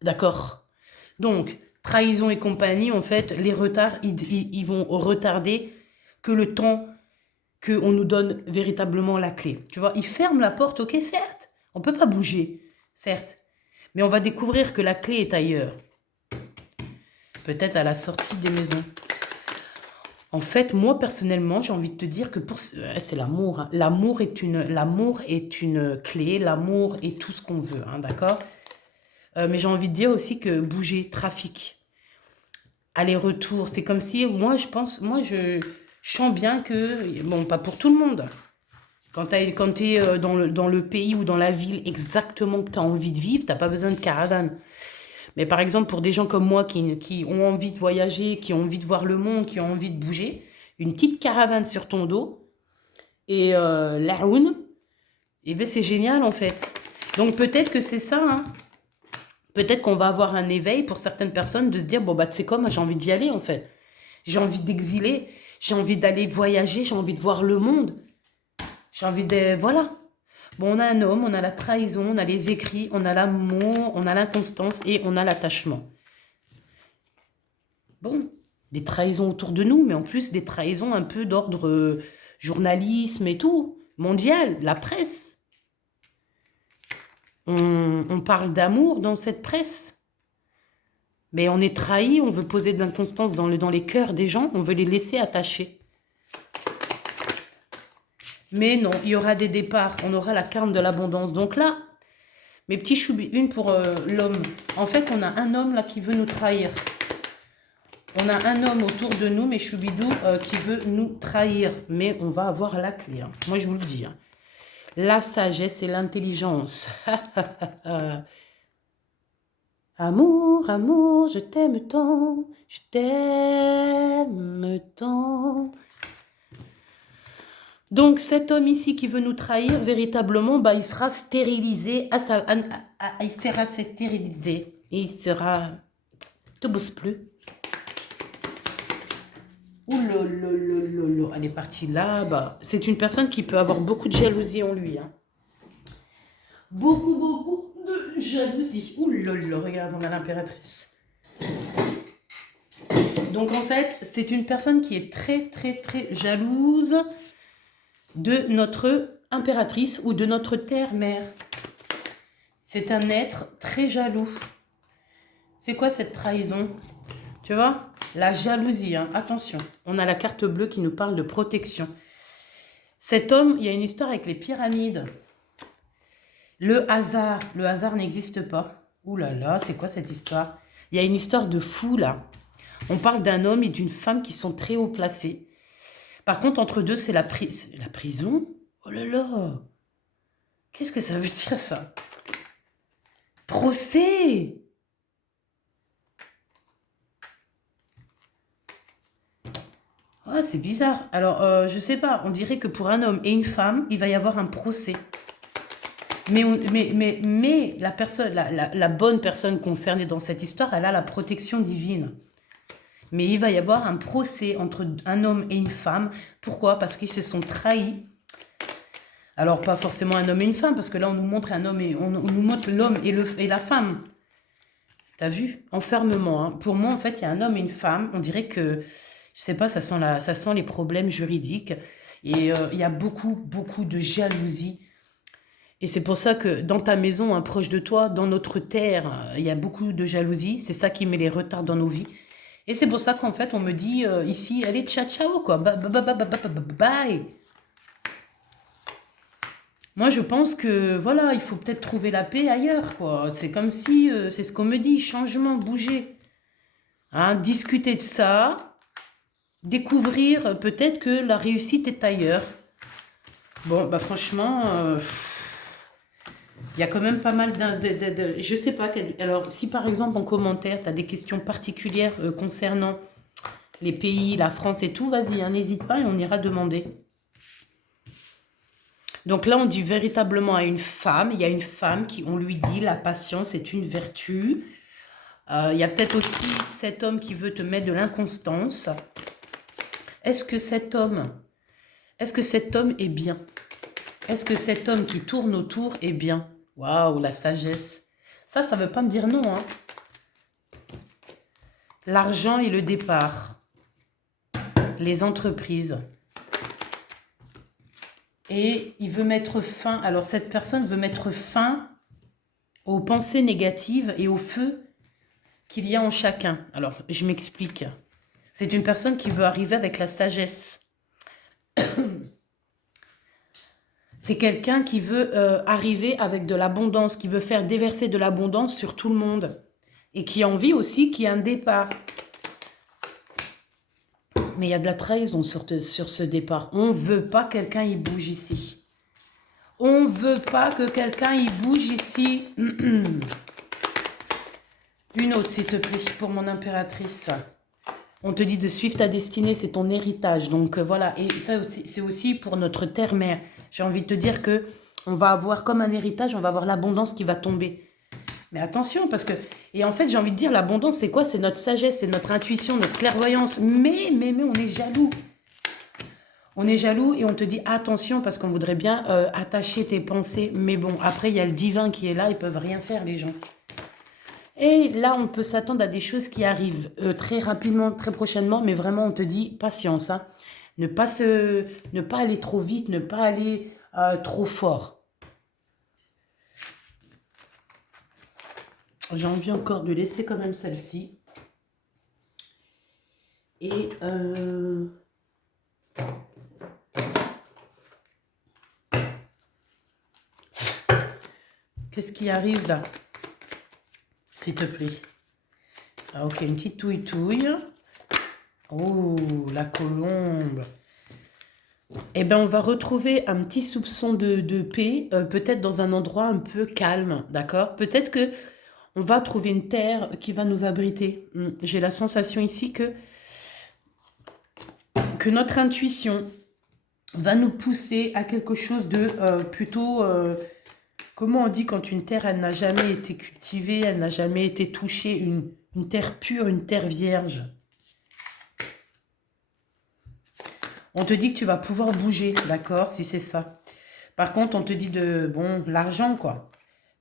D'accord? Donc, trahison et compagnie, en fait, les retards, ils vont retarder que le temps qu'on nous donne véritablement la clé. Tu vois, ils ferment la porte, ok, certes, on ne peut pas bouger, certes, mais on va découvrir que la clé est ailleurs. Peut-être à la sortie des maisons. En fait, moi, personnellement, j'ai envie de te dire que c'est l'amour, hein. L'amour est une clé, l'amour est tout ce qu'on veut, hein, d'accord? Mais j'ai envie de dire aussi que bouger, trafic, aller-retour, c'est comme si, je sens bien que, bon, pas pour tout le monde. Quand tu es dans le pays ou dans la ville exactement que tu as envie de vivre, tu n'as pas besoin de caravane. Mais par exemple, pour des gens comme moi qui ont envie de voyager, qui ont envie de voir le monde, qui ont envie de bouger, une petite caravane sur ton dos et l'Aoun, eh ben c'est génial en fait. Donc peut-être que c'est ça, hein. Peut-être qu'on va avoir un éveil pour certaines personnes de se dire, bon bah tu sais quoi, moi j'ai envie d'y aller en fait. J'ai envie d'exiler, j'ai envie d'aller voyager, j'ai envie de voir le monde. J'ai envie de... Voilà. Bon, on a un homme, on a la trahison, on a les écrits, on a l'amour, on a l'inconstance et on a l'attachement. Bon, des trahisons autour de nous, mais en plus des trahisons un peu d'ordre journalisme et tout, mondial, la presse. On parle d'amour dans cette presse. Mais on est trahi, on veut poser de l'inconstance dans les cœurs des gens, on veut les laisser attachés. Mais non, il y aura des départs, on aura la carte de l'abondance. Donc là, mes petits choubis, une pour l'homme. En fait, on a un homme là qui veut nous trahir. On a un homme autour de nous, mes choubidous, qui veut nous trahir. Mais on va avoir la clé. Hein. Moi, je vous le dis. Hein. La sagesse et l'intelligence. Amour, amour, je t'aime tant. Je t'aime tant. Donc, cet homme ici qui veut nous trahir, véritablement, bah, il sera stérilisé. Il sera stérilisé. Et il sera... te bosse plus. Ouh, elle est partie là. Bah, c'est une personne qui peut avoir beaucoup de jalousie en lui. Hein. Beaucoup de jalousie. Ouh, regarde, on a l'impératrice. Donc, en fait, c'est une personne qui est très jalouse de notre impératrice ou de notre terre-mère. C'est un être très jaloux. C'est quoi cette trahison? Tu vois? La jalousie, hein. Attention. On a la carte bleue qui nous parle de protection. Cet homme, il y a une histoire avec les pyramides. Le hasard n'existe pas. Ouh là là, c'est quoi cette histoire? Il y a une histoire de fou là. On parle d'un homme et d'une femme qui sont très haut placés. Par contre, entre deux, c'est la prison. Oh là là. Qu'est-ce que ça veut dire ça? Procès. Ah, c'est bizarre. Alors, je sais pas, on dirait que pour un homme et une femme, il va y avoir un procès. Mais la personne, la bonne personne concernée dans cette histoire, elle a la protection divine. Mais il va y avoir un procès entre un homme et une femme. Pourquoi? Parce qu'ils se sont trahis. Alors, pas forcément un homme et une femme, parce que là, on nous montre un homme et on nous montre l'homme et la femme. T'as vu? Enfermement. Hein. Pour moi, en fait, il y a un homme et une femme. On dirait que, je sais pas, ça sent les problèmes juridiques. Et il y a beaucoup de jalousie. Et c'est pour ça que dans ta maison, hein, proche de toi, dans notre terre, il y a beaucoup de jalousie. C'est ça qui met les retards dans nos vies. Et c'est pour ça qu'en fait, on me dit ici, allez, ciao, quoi. Bye. Moi, je pense que, voilà, il faut peut-être trouver la paix ailleurs, quoi. C'est comme si, c'est ce qu'on me dit, changement, bouger. Hein, discuter de ça, découvrir peut-être que la réussite est ailleurs. Bon, bah franchement, il y a quand même pas mal je sais pas. Alors, si par exemple en commentaire, tu as des questions particulières concernant les pays, la France et tout, vas-y, hein, n'hésite pas et on ira demander. Donc là, on dit véritablement à une femme, il y a une femme qui, on lui dit, la patience est une vertu. Il y a peut-être aussi cet homme qui veut te mettre de l'inconstance. Est-ce que cet homme est bien? Est-ce que cet homme qui tourne autour est bien? Waouh, la sagesse. Ça ne veut pas me dire non. Hein. L'argent et le départ. Les entreprises. Et il veut mettre fin. Alors, cette personne veut mettre fin aux pensées négatives et au feu qu'il y a en chacun. Alors, je m'explique. C'est une personne qui veut arriver avec la sagesse. C'est quelqu'un qui veut arriver avec de l'abondance, qui veut faire déverser de l'abondance sur tout le monde. Et qui a envie aussi qu'il y ait un départ. Mais il y a de la trahison sur ce départ. On ne veut pas que quelqu'un y bouge ici. On ne veut pas que quelqu'un y bouge ici. Une autre, s'il te plaît, pour mon impératrice. On te dit de suivre ta destinée, c'est ton héritage. Donc voilà, et ça aussi, c'est aussi pour notre terre-mère. J'ai envie de te dire que on va avoir comme un héritage, on va avoir l'abondance qui va tomber. Mais attention, parce que... Et en fait, j'ai envie de dire, l'abondance, c'est quoi? C'est notre sagesse, c'est notre intuition, notre clairvoyance. Mais, on est jaloux. On est jaloux et on te dit, attention, parce qu'on voudrait bien attacher tes pensées. Mais bon, après, il y a le divin qui est là, ils peuvent rien faire, les gens. Et là, on peut s'attendre à des choses qui arrivent très rapidement, très prochainement. Mais vraiment, on te dit, patience. Hein. Ne pas aller trop vite, ne pas aller trop fort. J'ai envie encore de laisser quand même celle-ci. Et qu'est-ce qui arrive là? S'il te plaît. Ah, ok, une petite touille-touille. Oh, la colombe. Eh bien, on va retrouver un petit soupçon de paix, peut-être dans un endroit un peu calme, d'accord? Peut-être que on va trouver une terre qui va nous abriter. J'ai la sensation ici que notre intuition va nous pousser à quelque chose de plutôt... comment on dit quand une terre, elle n'a jamais été cultivée, elle n'a jamais été touchée, une terre pure, une terre vierge. On te dit que tu vas pouvoir bouger, d'accord, si c'est ça. Par contre, on te dit l'argent, quoi.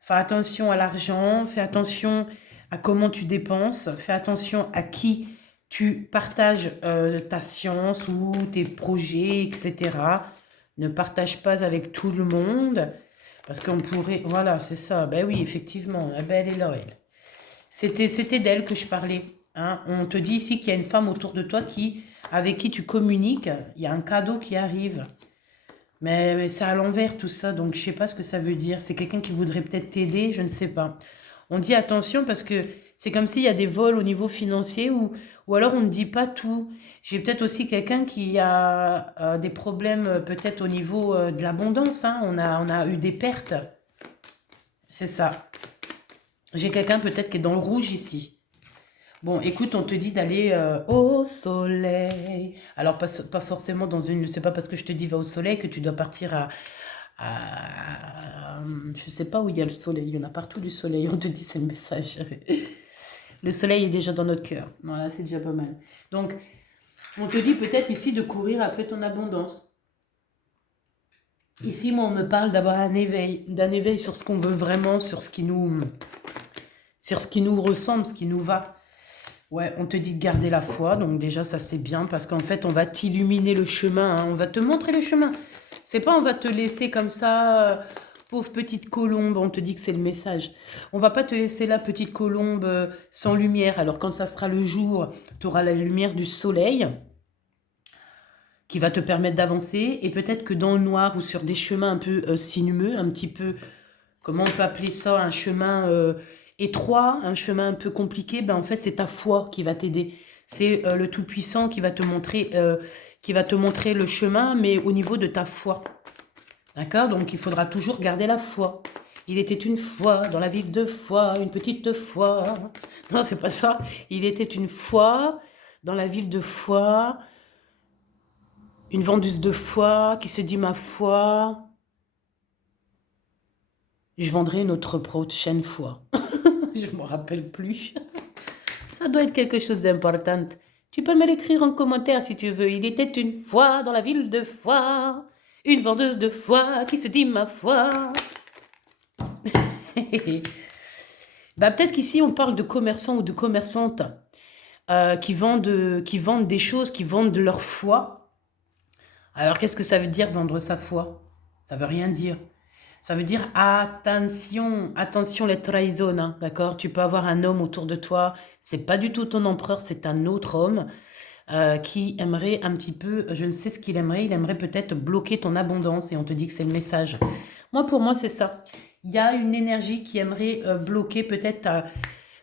Fais attention à l'argent, fais attention à comment tu dépenses, fais attention à qui tu partages ta science ou tes projets, etc. Ne partage pas avec tout le monde, parce qu'on pourrait... Voilà, c'est ça. Ben oui, effectivement, elle est là, elle. C'était d'elle que je parlais. Hein. On te dit ici qu'il y a une femme autour de toi avec qui tu communiques. Il y a un cadeau qui arrive. Mais c'est à l'envers tout ça, donc je ne sais pas ce que ça veut dire. C'est quelqu'un qui voudrait peut-être t'aider, je ne sais pas. On dit attention parce que c'est comme s'il y a des vols au niveau financier ou alors on ne dit pas tout. J'ai peut-être aussi quelqu'un qui a des problèmes peut-être au niveau de l'abondance. Hein. On a eu des pertes. C'est ça. J'ai quelqu'un peut-être qui est dans le rouge ici. Bon, écoute, on te dit d'aller au soleil. Alors, pas forcément dans une... C'est pas parce que je te dis va au soleil que tu dois partir je sais pas où il y a le soleil. Il y en a partout du soleil. On te dit, c'est le message. Le soleil est déjà dans notre cœur. Voilà, c'est déjà pas mal. Donc, on te dit peut-être ici de courir après ton abondance. Ici, moi, on me parle d'avoir d'un éveil sur ce qu'on veut vraiment, sur ce qui nous ressemble, ce qui nous va. Ouais, on te dit de garder la foi, donc déjà ça c'est bien parce qu'en fait on va t'illuminer le chemin, hein, on va te montrer le chemin. C'est pas on va te laisser comme ça, pauvre petite colombe, on te dit que c'est le message. On va pas te laisser là, petite colombe, sans lumière. Alors quand ça sera le jour, tu auras la lumière du soleil qui va te permettre d'avancer et peut-être que dans le noir ou sur des chemins un peu sinueux, un petit peu, comment on peut appeler ça, un chemin... étroit, un chemin un peu compliqué, ben en fait c'est ta foi qui va t'aider. C'est le Tout-Puissant qui va te montrer le chemin, mais au niveau de ta foi. D'accord? Donc il faudra toujours garder la foi. Il était une fois dans la ville de Foix, une petite foi. Non, c'est pas ça. Il était une fois dans la ville de Foix, une vendeuse de foie qui se dit ma foi, je vendrai notre prochaine fois. Je ne me rappelle plus. Ça doit être quelque chose d'important. Tu peux me l'écrire en commentaire si tu veux. Il était une fois dans la ville de Foix, une vendeuse de foie qui se dit ma foi. Bah, peut-être qu'ici on parle de commerçants ou de commerçantes qui vendent des choses, qui vendent de leur foi. Alors qu'est-ce que ça veut dire vendre sa foi? Ça veut rien dire. Ça veut dire attention, attention les trahisons, hein, d'accord? Tu peux avoir un homme autour de toi, c'est pas du tout ton empereur, c'est un autre homme qui aimerait un petit peu, je ne sais ce qu'il aimerait, il aimerait peut-être bloquer ton abondance et on te dit que c'est le message. Moi, pour moi, c'est ça. Il y a une énergie qui aimerait bloquer peut-être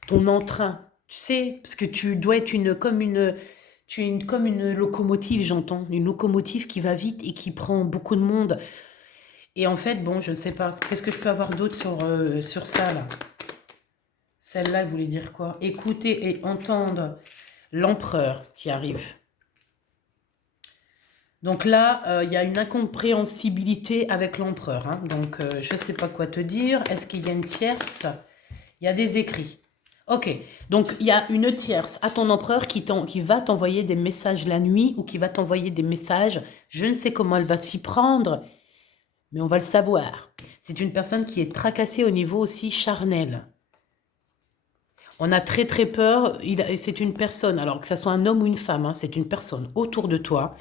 ton entrain, tu sais, parce que tu dois être comme une locomotive, j'entends, une locomotive qui va vite et qui prend beaucoup de monde. Et en fait, bon, je ne sais pas. Qu'est-ce que je peux avoir d'autre sur ça, là? Celle-là, elle voulait dire quoi? Écouter et entendre l'empereur qui arrive. Donc là, il y a une incompréhensibilité avec l'empereur. Hein. Donc, je ne sais pas quoi te dire. Est-ce qu'il y a une tierce? Il y a des écrits. Ok, donc il y a une tierce à ton empereur qui va t'envoyer des messages la nuit ou qui va t'envoyer des messages. Je ne sais comment elle va s'y prendre. Mais on va le savoir. C'est une personne qui est tracassée au niveau aussi charnel. On a très très peur. C'est une personne, alors que ce soit un homme ou une femme, hein, c'est une personne autour de toi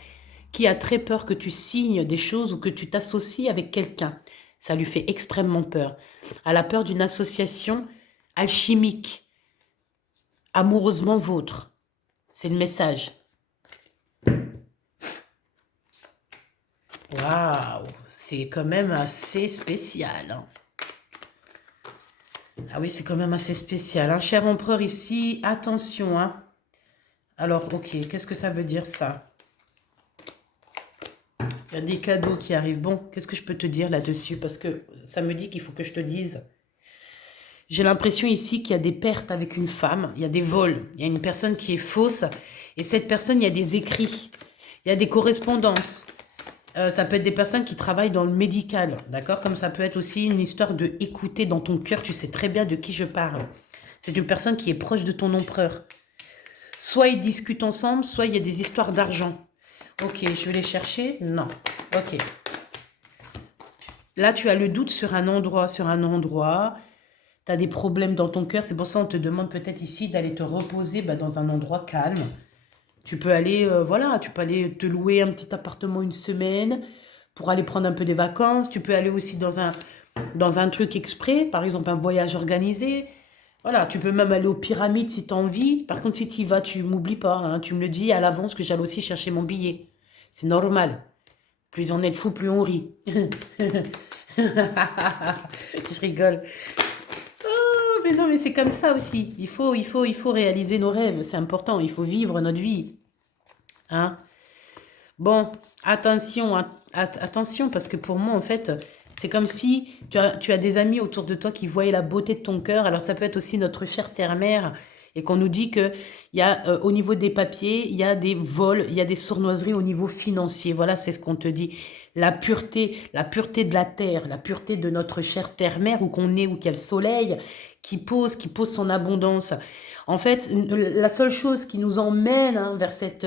qui a très peur que tu signes des choses ou que tu t'associes avec quelqu'un. Ça lui fait extrêmement peur. Elle a peur d'une association alchimique, amoureusement vôtre. C'est le message. Waouh, c'est quand même assez spécial, hein. Ah oui, c'est quand même assez spécial, hein. Cher empereur ici, attention, hein. Alors, ok, qu'est-ce que ça veut dire ça? Il y a des cadeaux qui arrivent. Bon, qu'est-ce que je peux te dire là-dessus? Parce que ça me dit qu'il faut que je te dise. J'ai l'impression ici qu'il y a des pertes avec une femme, il y a des vols, il y a une personne qui est fausse, et cette personne, il y a des écrits, il y a des correspondances. Ça peut être des personnes qui travaillent dans le médical, d'accord? Comme ça peut être aussi une histoire de écouter dans ton cœur, tu sais très bien de qui je parle. C'est une personne qui est proche de ton empereur. Soit ils discutent ensemble, soit il y a des histoires d'argent. Ok, je vais les chercher. Non. Ok. Là, tu as le doute sur un endroit, Tu as des problèmes dans ton cœur. C'est pour ça qu'on te demande peut-être ici d'aller te reposer dans un endroit calme. Tu peux aller, voilà, tu peux aller te louer un petit appartement une semaine pour aller prendre un peu des vacances. Tu peux aller aussi dans un truc exprès, par exemple un voyage organisé. Voilà, tu peux même aller aux pyramides si tu as envie. Par contre, si tu y vas, tu m'oublies pas, hein, tu me le dis à l'avance que j'allais aussi chercher mon billet. C'est normal. Plus on est de fous, plus on rit. Je rigole. Oh, mais non, mais c'est comme ça aussi. Il faut réaliser nos rêves. C'est important. Il faut vivre notre vie. Hein? Bon, attention, attention, parce que pour moi, en fait, c'est comme si tu as des amis autour de toi qui voyaient la beauté de ton cœur. Alors, ça peut être aussi notre chère terre-mère, et qu'on nous dit qu'il y a, au niveau des papiers, il y a des vols, il y a des sournoiseries au niveau financier. Voilà, c'est ce qu'on te dit. La pureté de la terre, la pureté de notre chère terre-mère, où qu'on est, où qu'il y a le soleil, qui pose son abondance. En fait, la seule chose qui nous emmène, hein, vers cet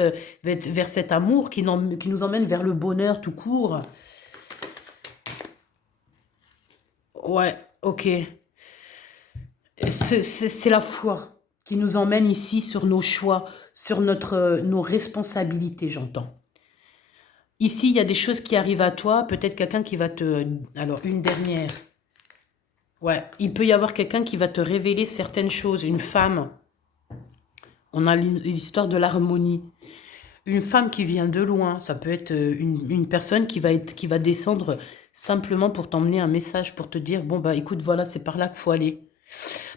amour, qui nous emmène vers le bonheur tout court. Ouais, ok. C'est la foi qui nous emmène ici sur nos choix, sur nos responsabilités, j'entends. Ici, il y a des choses qui arrivent à toi, peut-être quelqu'un qui va te... Alors, une dernière. Ouais, il peut y avoir quelqu'un qui va te révéler certaines choses, une femme. On a l'histoire de l'harmonie. Une femme qui vient de loin, ça peut être une personne qui va descendre simplement pour t'emmener un message, pour te dire, bon, bah écoute, voilà, c'est par là qu'il faut aller.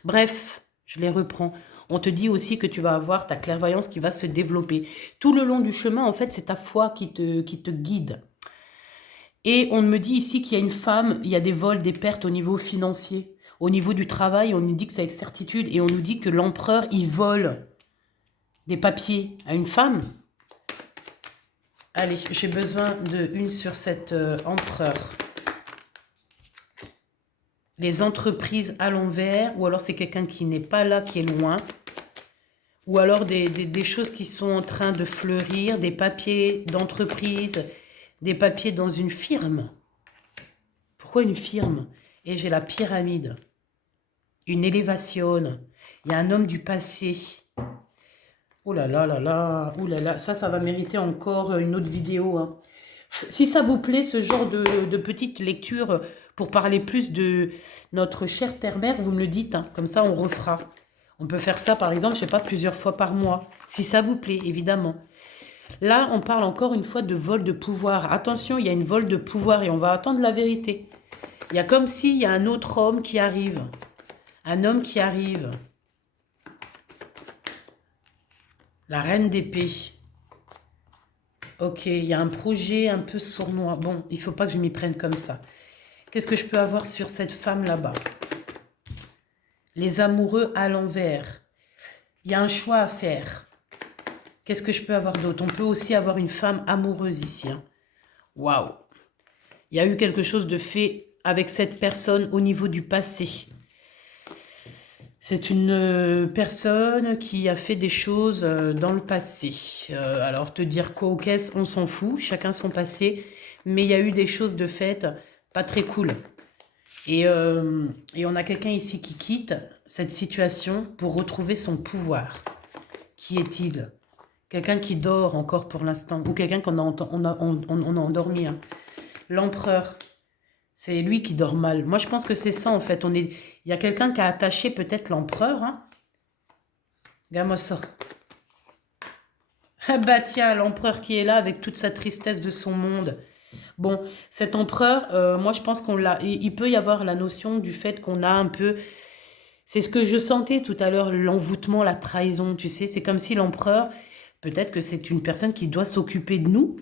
Bref, je les reprends. On te dit aussi que tu vas avoir ta clairvoyance qui va se développer. Tout le long du chemin, en fait, c'est ta foi qui te guide. Et on me dit ici qu'il y a une femme, il y a des vols, des pertes au niveau financier. Au niveau du travail, on nous dit que c'est avec certitude. Et on nous dit que l'empereur, il vole des papiers à une femme. Allez, j'ai besoin d'une sur cet empereur. Les entreprises à l'envers, ou alors c'est quelqu'un qui n'est pas là, qui est loin. Ou alors des choses qui sont en train de fleurir, des papiers d'entreprise, des papiers dans une firme. Pourquoi une firme? Et j'ai la pyramide, une élévation. Il y a un homme du passé. Oh là là là là, oh là là, ça va mériter encore une autre vidéo, hein. Si ça vous plaît, ce genre de petite lecture pour parler plus de notre chère terre-mère, vous me le dites, hein, comme ça on refera. On peut faire ça, par exemple, je sais pas, plusieurs fois par mois, si ça vous plaît, évidemment. Là, on parle encore une fois de vol de pouvoir. Attention, il y a une vol de pouvoir et on va attendre la vérité. Il y a comme s'il y a un autre homme qui arrive. Un homme qui arrive. La reine d'épée. Ok, il y a un projet un peu sournois. Bon, il ne faut pas que je m'y prenne comme ça. Qu'est-ce que je peux avoir sur cette femme là-bas? Les amoureux à l'envers. Il y a un choix à faire. Qu'est-ce que je peux avoir d'autre? On peut aussi avoir une femme amoureuse ici. Hein. Waouh! Il y a eu quelque chose de fait avec cette personne au niveau du passé. C'est une personne qui a fait des choses dans le passé. Alors, te dire quoi, qu'est-ce, on s'en fout, chacun son passé. Mais il y a eu des choses de fait pas très cool. Et on a quelqu'un ici qui quitte cette situation pour retrouver son pouvoir. Qui est-il? Quelqu'un qui dort encore pour l'instant. Ou quelqu'un qu'on a endormi. Hein. L'empereur. C'est lui qui dort mal. Moi, je pense que c'est ça, en fait. Il y a quelqu'un qui a attaché peut-être l'empereur. Hein. Regarde-moi ça. Ah bah tiens, l'empereur qui est là avec toute sa tristesse de son monde. Bon, cet empereur, moi je pense qu'on l'a. Il peut y avoir la notion du fait qu'on a un peu. C'est ce que je sentais tout à l'heure, l'envoûtement, la trahison, tu sais. C'est comme si l'empereur, peut-être que c'est une personne qui doit s'occuper de nous.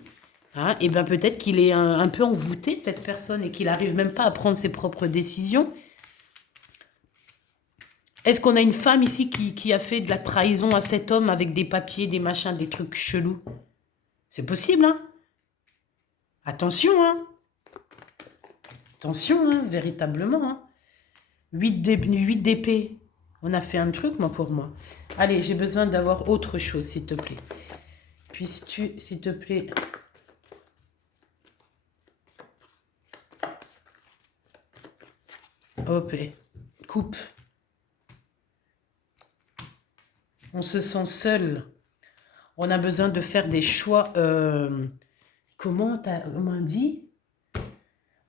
Hein, et bien peut-être qu'il est un peu envoûté, cette personne, et qu'il n'arrive même pas à prendre ses propres décisions. Est-ce qu'on a une femme ici qui a fait de la trahison à cet homme avec des papiers, des machins, des trucs chelous? C'est possible, hein? Attention, hein? Attention, hein, véritablement, hein. 8 d'épée. On a fait un truc, moi, pour moi. Allez, j'ai besoin d'avoir autre chose, s'il te plaît. Puisses-tu, s'il te plaît... Hop, coupe. On se sent seul. On a besoin de faire des choix... comment on dit?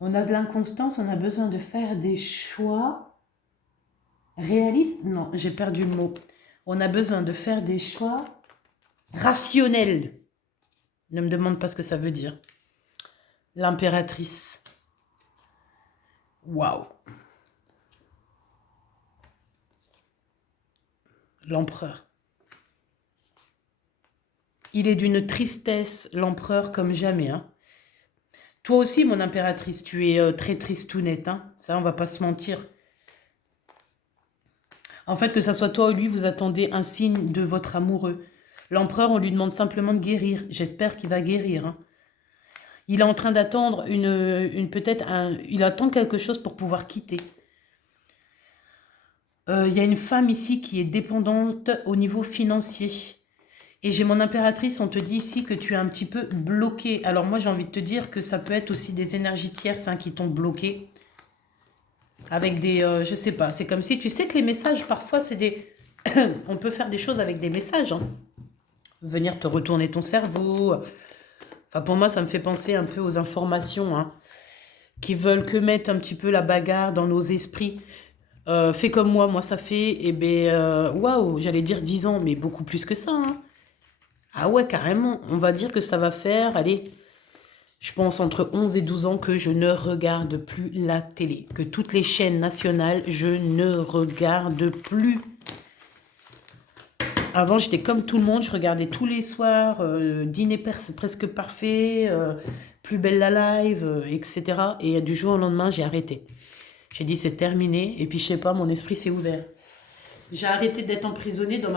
On a de l'inconstance, on a besoin de faire des choix réalistes. Non, j'ai perdu le mot. On a besoin de faire des choix rationnels. Ne me demande pas ce que ça veut dire. L'impératrice. Waouh. L'empereur. Il est d'une tristesse, l'empereur, comme jamais. Hein. Toi aussi, mon impératrice, tu es très tristounette. Hein. Ça, on va pas se mentir. En fait, que ça soit toi ou lui, vous attendez un signe de votre amoureux. L'empereur, on lui demande simplement de guérir. J'espère qu'il va guérir. Hein. Il est en train d'attendre il attend quelque chose pour pouvoir quitter. Il y a une femme ici qui est dépendante au niveau financier. Et j'ai mon impératrice, on te dit ici que tu es un petit peu bloqué. Alors moi, j'ai envie de te dire que ça peut être aussi des énergies tierces hein, qui t'ont bloqué. Avec des... je sais pas, c'est comme si... Tu sais que les messages, parfois, c'est des... on peut faire des choses avec des messages. Hein. Venir te retourner ton cerveau. Enfin, pour moi, ça me fait penser un peu aux informations. Hein, qui veulent que mettre un petit peu la bagarre dans nos esprits. Fais comme moi ça fait, eh ben, waouh, j'allais dire 10 ans, mais beaucoup plus que ça. Hein. Ah ouais, carrément. On va dire que ça va faire, allez, je pense entre 11 et 12 ans que je ne regarde plus la télé. Que toutes les chaînes nationales, je ne regarde plus. Avant, j'étais comme tout le monde, je regardais tous les soirs, dîner presque parfait, plus belle la live, etc. Et du jour au lendemain, j'ai arrêté. J'ai dit c'est terminé, et puis je sais pas, mon esprit s'est ouvert. J'ai arrêté d'être emprisonnée dans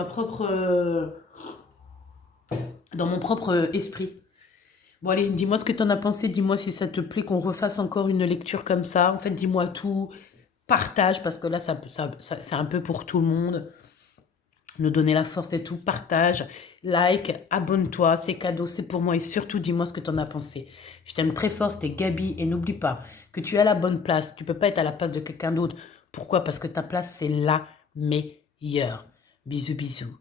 dans mon propre esprit. Bon allez, dis-moi ce que tu en as pensé, dis-moi si ça te plaît qu'on refasse encore une lecture comme ça. En fait, dis-moi tout, partage, parce que là, c'est un peu pour tout le monde. Nous donner la force et tout, partage, like, abonne-toi, c'est cadeau, c'est pour moi. Et surtout, dis-moi ce que tu en as pensé. Je t'aime très fort, c'était Gabi, et n'oublie pas que tu es à la bonne place. Tu peux pas être à la place de quelqu'un d'autre. Pourquoi? Parce que ta place, c'est la meilleure. Bisous, bisous.